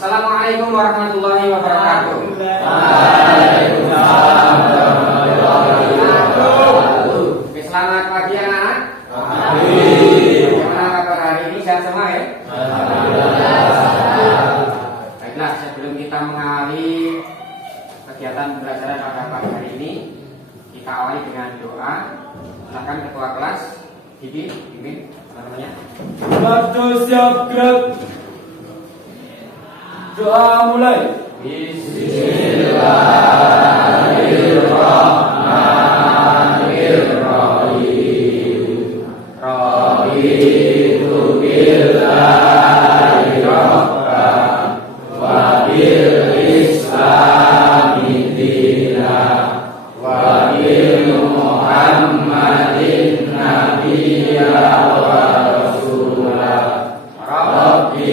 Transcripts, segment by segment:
Assalamualaikum warahmatullahi wabarakatuh. Waalaikumsalam warahmatullahi wabarakatuh. Selamat pagi anak-anak. Bagaimana kabar hari ini? Sehat semua ya? Baiklah, sebelum kita mengawali kegiatan pembelajaran pada pagi hari ini, kita awali dengan doa. Silakan ketua kelas, Didi, pimpin teman-temannya. Waktu siap gerak. Doa mulai. Bismillahirrahmanirrahim. Raditu billahi rabban wa bil islami dinan wa bi Muhammadin nabiyya wa rasulah. Rabbi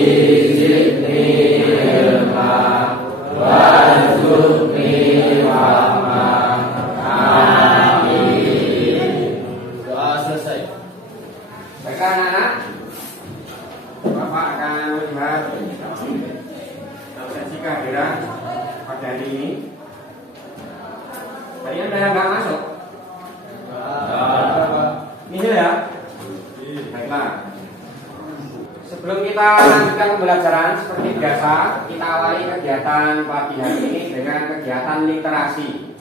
zidni ilma warzuqni rahmah. Amin. Doa selesai. Baiklah anak-anak, Bapak akan melihat sesi kehadiran pada hari ini. Tadi ada yang nggak masuk? Ini ya. Baiklah. Sebelum kita lanjutkan pembelajaran seperti biasa, kita awali kegiatan pagi hari ini dengan kegiatan literasi.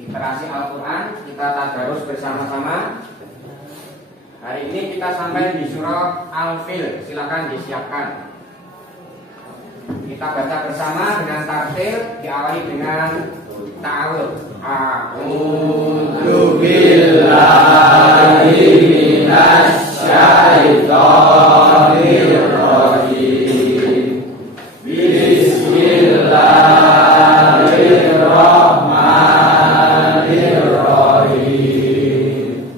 Literasi Al-Quran, kita tadarus bersama-sama. Hari ini kita sampai di surah Al-Fil. Silakan disiapkan. Kita baca bersama dengan tartil, diawali dengan ta'awud. A'udzu billahi minasy syaithanir rajim. Bismillahirrahmanirrahim.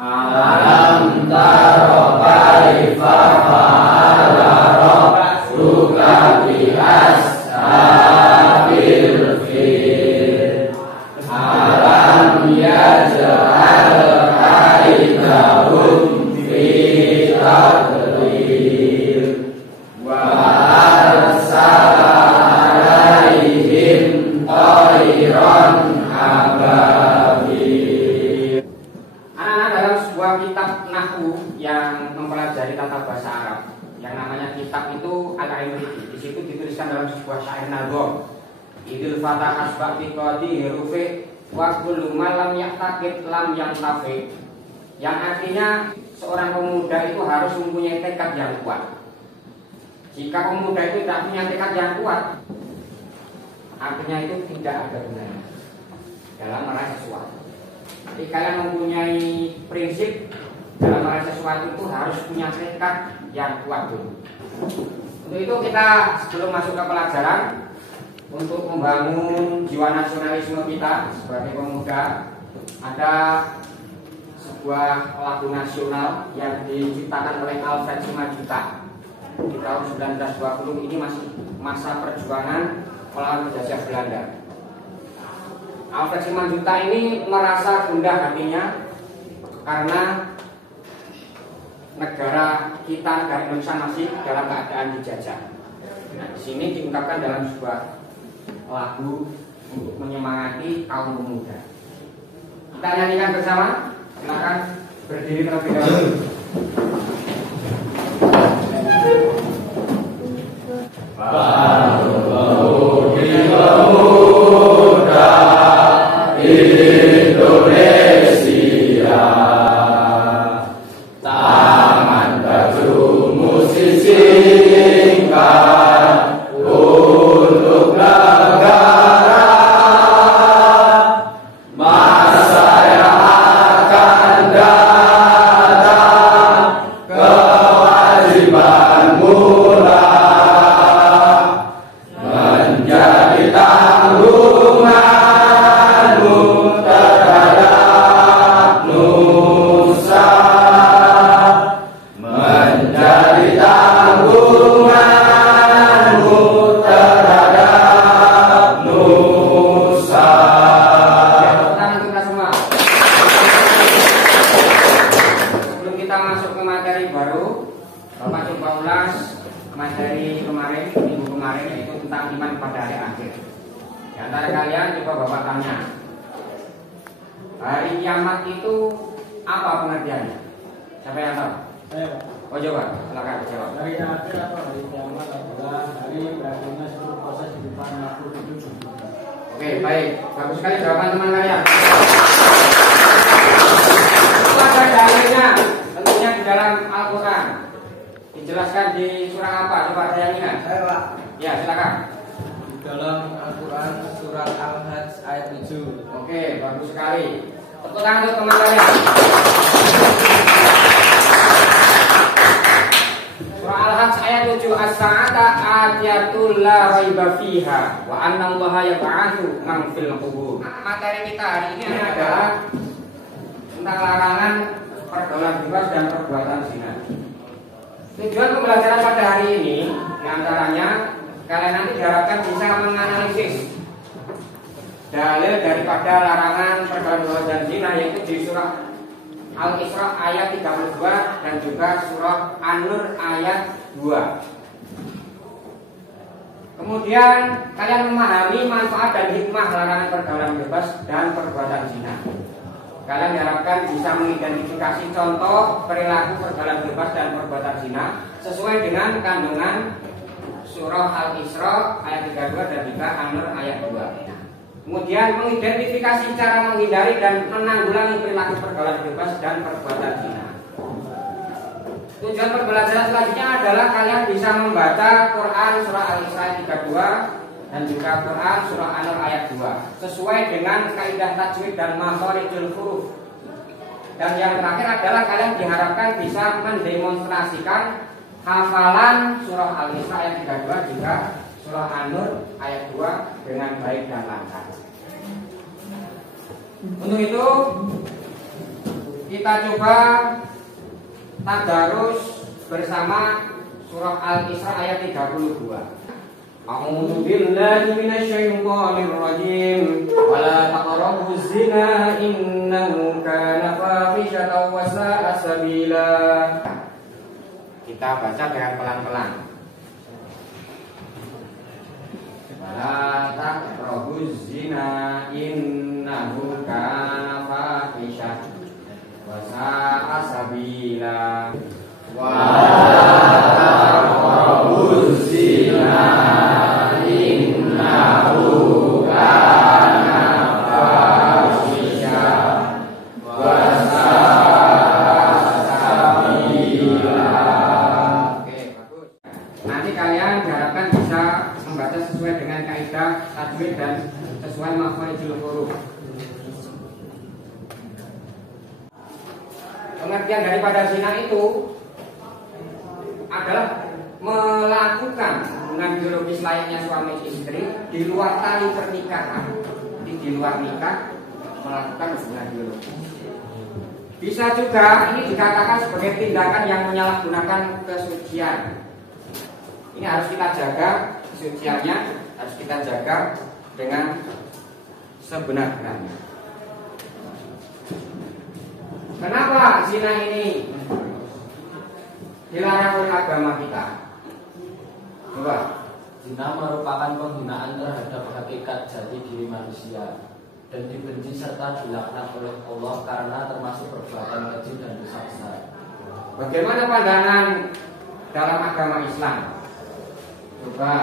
Alam tara kaifa fa'ala rabbuka bi ashabil fil. Alam yaj'al kaidahum fi tadlil wa arsala alaihim tayran ababil. Anak-anak, dalam sebuah kitab nahwu yang mempelajari tata bahasa Arab, yang namanya kitab itu Al-Imriti. Di situ dituliskan dalam sebuah syair nazm. Idul fatah asbaqi qadi hirufi wa kullu ma lam yaqtaqid lam yantafi. Yang artinya seorang pemuda itu harus mempunyai tekad yang kuat. Jika pemuda itu tidak punya tekad yang kuat, artinya itu tidak ada gunanya dalam meraih sesuatu. Jadi kalian mempunyai prinsip dalam meraih sesuatu itu harus punya tekad yang kuat dulu. Untuk itu kita sebelum masuk ke pelajaran, untuk membangun jiwa nasionalisme kita sebagai pemuda, ada sebuah lagu nasional yang diciptakan oleh Alfred Simanjuntak di tahun 1920. Ini masih masa perjuangan melawan penjajah Belanda. Alfred Simanjuntak ini merasa gundah hatinya karena negara kita, negara Indonesia masih dalam keadaan dijajah. Nah, di sini diungkapkan dalam sebuah lagu untuk menyemangati kaum pemuda. Kita nyanyikan bersama. Silakan berdiri terlebih dahulu. Indonesia, tangan bajumu sisingkan untuk negara. Masa yang akan datang, kewajibanmu lah menjadi tanggunganmu terhadap nusa, menjadi tanggunganmu terhadap nusa. Tangan kita semua. Sebelum kita masuk ke materi baru, Bapak coba ulas materi kemarin, minggu kemarin, yaitu tentang iman pada hari akhir. Di antara kalian coba Bapak tanya, hari kiamat itu apa pengertiannya? Siapa yang tahu? Saya, Oh coba, silakan jawab. hari akhir atau hari kiamat adalah hari berakhirnya seluruh proses kehidupan makhluk hidup. Oke, baik. Bagus sekali jawaban teman kalian. Itu ada dalilnya, tentunya di dalam Al-Quran. Dijelaskan di surah apa? Coba ada yang ingat? Saya Pak, Ya, silakan. di dalam Al-Quran surat Al-Hajj ayat 7. Oke, bagus sekali. Tepuk tangan untuk teman kalian. Surah Al-Hajj ayat 7, as-sa'ata atiyatul la raiba fiha wa anna Allaha yab'atsu man fil qubur. Materi kita hari ini adalah tentang larangan pergaulan bebas dan perbuatan zina. Tujuan pembelajaran pada hari ini diantaranya kalian nanti diharapkan bisa menganalisis dalil daripada larangan pergaulan bebas dan zina, yaitu di surah Al-Isra ayat 32 dan juga surah An-Nur ayat 2. Kemudian kalian memahami manfaat dan hikmah larangan pergaulan bebas dan perbuatan zina. Kalian diharapkan bisa mengidentifikasi contoh perilaku pergaulan bebas dan perbuatan zina sesuai dengan kandungan surah Al-Isra ayat 32 dan juga An-Nur ayat 2. Kemudian mengidentifikasi cara menghindari dan menanggulangi perilaku pergaulan bebas dan perbuatan zina. Tujuan pembelajaran selanjutnya adalah kalian bisa membaca Quran surah Al-Isra ayat 32 dan juga Quran surah An-Nur ayat 2 sesuai dengan kaidah tajwid dan makharijul huruf. Dan yang terakhir adalah kalian diharapkan bisa mendemonstrasikan hafalan surah Al-Isra ayat 32 juga surah An-Nur ayat 2 dengan baik dan lancar. Untuk itu kita coba tadarus bersama surah Al-Isra ayat 32. A'udzu billahi minasyaitonir rajim. Wala taqrabuz zina innahu kana fahishatan wa sa'a sabila. Kita baca dengan pelan-pelan. Wala taqrabuz zina innahu kana fahishatan wa sa'a sabila. Wala taqrabuz zina innahu kana fahishatan wa sa'a sabila. Oke, bagus. Nanti kalian diharapkan bisa membaca sesuai dengan kaidah tajwid dan sesuai makharijul huruf. Pengertian daripada zina itu adalah melakukan hubungan biologis layaknya suami istri di luar tali pernikahan, di luar nikah melakukan hubungan biologis. Bisa juga ini dikatakan sebagai tindakan yang menyalahgunakan kesucian. Ini harus kita jaga kesuciannya, harus kita jaga dengan sebenar-benarnya. Kenapa zina ini dilarang oleh agama kita? Coba. Zina merupakan penghinaan terhadap hakikat jati diri manusia dan dibenci serta dilaknat oleh Allah karena termasuk perbuatan keji dan dosa besar. Bagaimana pandangan dalam agama Islam? Coba.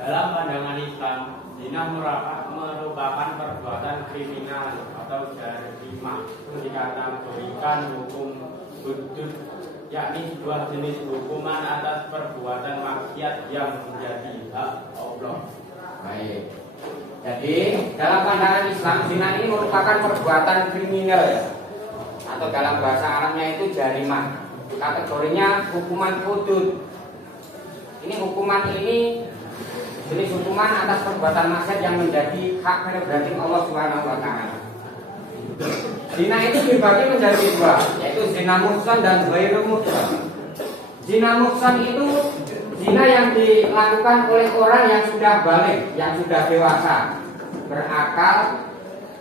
Dalam pandangan Islam, zina merupakan perbuatan kriminal atau jarimah, dikategorikan hukum hudud, yakni sebuah jenis hukuman atas perbuatan maksiat yang menjadi hak Allah. Baik. Jadi dalam pandangan Islam, zina ini merupakan perbuatan kriminal ya, atau dalam bahasa Arabnya itu jarimah. Kategorinya hukuman hudud. Ini hukuman ini jenis hukuman atas perbuatan maksiat yang menjadi hak prerogatif Allah Subhanahu wa taala. Zina itu dibagi menjadi dua, yaitu zina muhsan dan ghairu muhsan. Zina muhsan itu zina yang dilakukan oleh orang yang sudah balik, yang sudah dewasa, berakal,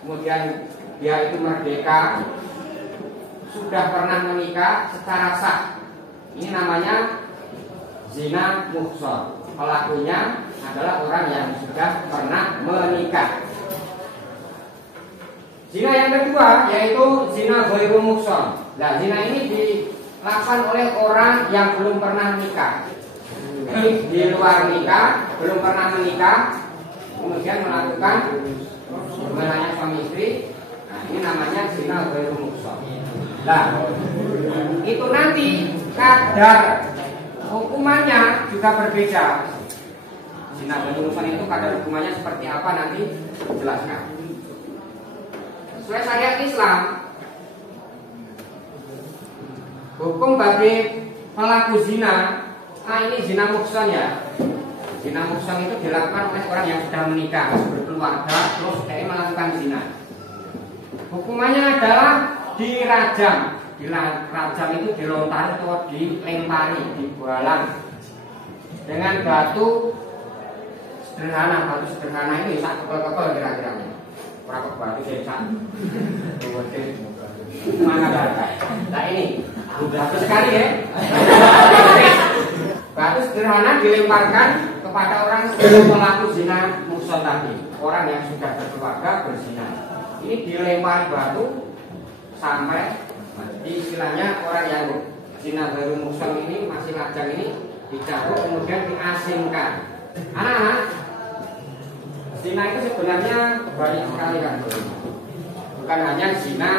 kemudian dia itu merdeka, sudah pernah menikah secara sah. Ini namanya zina muhsan. Pelakunya adalah orang yang sudah pernah menikah. Zina yang kedua yaitu zina ghairu muhsan. Nah, zina ini dilakukan oleh orang yang belum pernah nikah. Jadi di luar nikah, belum pernah menikah, kemudian melakukan hubungannya suami istri. Nah, ini namanya zina ghairu muhsan. Nah, itu nanti kadar hukumannya juga berbeda. Zina ghairu muhsan itu kadar hukumannya seperti apa nanti dijelaskan. Sesuai syariat Islam, hukum bagi pelaku zina, ini zina muhsan ya. Zina muhsan itu dilakukan oleh orang yang sudah menikah, berkeluarga, terus dia melakukan zina. Hukumannya adalah dirajam. Dirajam itu dilontar atau dilempari, dibualan dengan batu sederhana. Batu sederhana itu bisa kepel-kepel kira-kira. Berapa batu saya sana? Mana ada? Nah ini batu sekali ya. Batu sederhana dilemparkan kepada orang pelaku zina muhsan tadi, orang yang sudah berkeluarga berzina. Ini dilempari batu sampai istilahnya orang yang zina baru muhsan ini masih lajang ini dicabut kemudian diasingkan. Anak-anak, zina itu sebenarnya banyak sekali kan, bukan hanya zina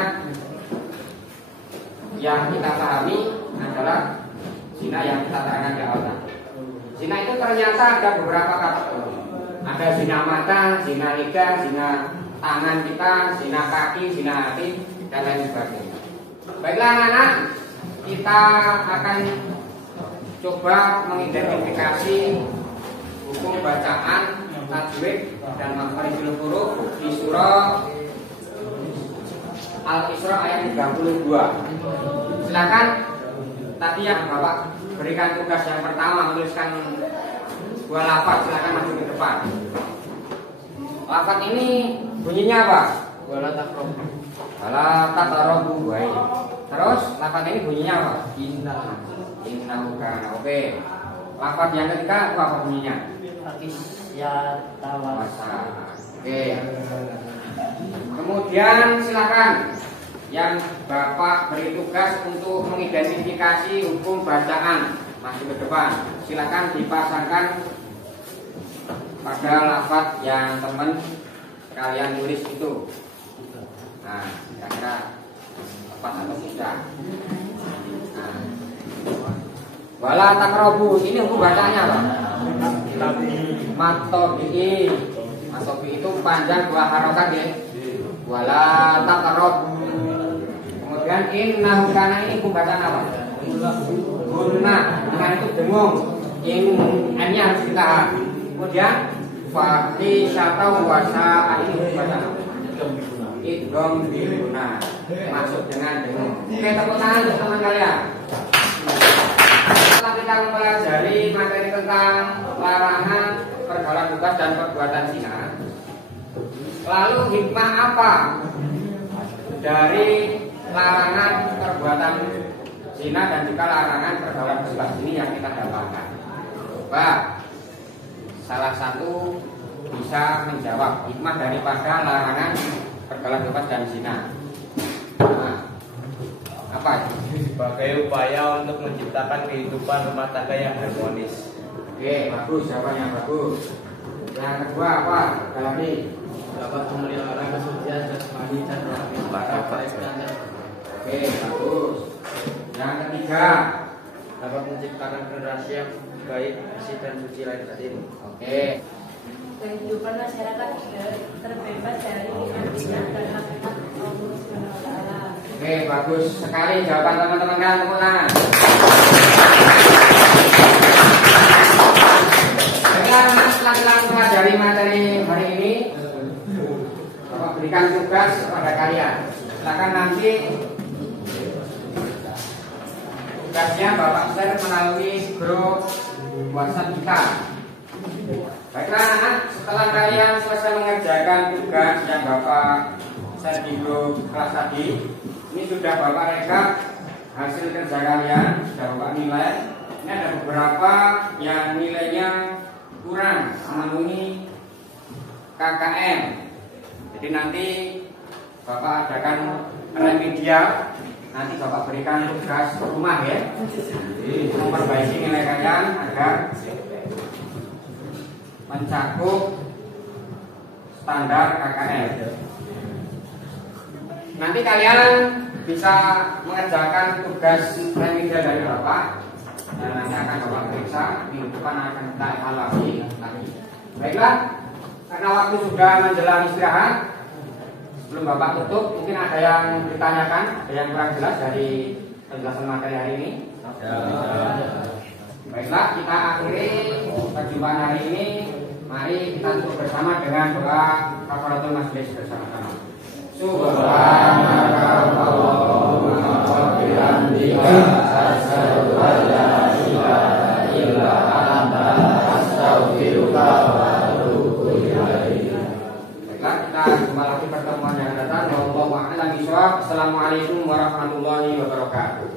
yang kita pahami adalah zina yang kita terangkan di awal. Zina itu ternyata ada beberapa kategori. Ada zina mata, zina lidah, zina tangan kita, zina kaki, zina hati, dan lain sebagainya. Baiklah anak-anak, kita akan coba mengidentifikasi hukum bacaan, tajwid, dan makharijul huruf di surah Al-Isra ayat 32. Silakan, tadi yang Bapak berikan tugas yang pertama menuliskan sebuah lafaz, silakan maju ke depan. Lafaz ini bunyinya apa? Wala taqrabu. Wala taqrabu. Baik. Terus lafaz ini bunyinya apa? Innahu kana. Oke. Lafaz yang ketiga apa bunyinya? Ya tawasa. Oke. Kemudian silakan yang Bapak beri tugas untuk mengidentifikasi hukum bacaan masuk ke depan. Silakan dipasangkan pada lafaz yang teman kalian tulis itu. Nah, kira-kira tepat atau tidak? Nah. Wala taqrabu, ini hukum bacaannya apa? Matobi. Matobi itu panjang dua harokat ya. Wala taqrabu. Kemudian innahu kana, ini hukum bacaan apa? Guna. Nah itu dengung. N-nya harus ditahan. Kemudian Fati syatau wasa, ini hukum bacaan apa? Idgham biguna, masuk dengan dengung. Oke, tepuk tangan untuk teman kalian. Setelah kita mempelajari materi tentang larangan pergaulan bebas dan perbuatan zina, lalu hikmah apa dari larangan perbuatan zina dan juga larangan pergaulan bebas ini yang kita dapatkan? Coba salah satu bisa menjawab hikmah daripada larangan pergaulan bebas dan zina. Nah, apa itu? Sebagai upaya untuk menciptakan kehidupan rumah tangga yang harmonis. Oke, bagus, jawabannya bagus. Yang kedua apa? Lagi Dapat memelihara kesucian jasmani dan rohani. Oke, bagus. Yang ketiga Dapat menciptakan generasi yang baik, bersih dan suci lahir batin. Oke. Kehidupan masyarakat terbebas dari keyakinan dan hakikat Allah SWT. Oke, bagus sekali jawaban teman-teman kalian. Tepuk tangan. Baiklah, setelah kita mempelajari materi hari ini, Bapak berikan tugas kepada kalian. Silakan nanti tugasnya Bapak share melalui grup WhatsApp kita. Baiklah anak, setelah kalian selesai mengerjakan tugas yang Bapak share di grup kelas tadi, ini sudah Bapak rekap hasil kerja kalian sudah Bapak nilai. Ini ada beberapa yang nilainya kurang memenuhi KKM. Jadi nanti Bapak adakan remedial. Nanti Bapak berikan tugas rumah ya, memperbaiki nilai kalian agar mencakup standar KKM. Nanti kalian bisa mengerjakan tugas remedial dari Bapak, dan nanti akan Bapak periksa minggu depan akan kita evaluasi lagi. Baiklah, karena waktu sudah menjelang istirahat, sebelum Bapak tutup, mungkin ada yang ditanyakan, ada yang kurang jelas dari penjelasan materi hari ini. Baiklah, kita akhiri perjumpaan hari ini. Mari kita tutup bersama dengan doa kafaratul majlis bersama-sama. Subhanaka Allahumma wa bihamdika asyhadu an la ilaha illa anta astaghfiruka wa atubu ilaik. Baiklah, kita jumpa lagi pertemuan yang datang. Wallahu a'lam bishawab. Assalamualaikum warahmatullahi wabarakatuh.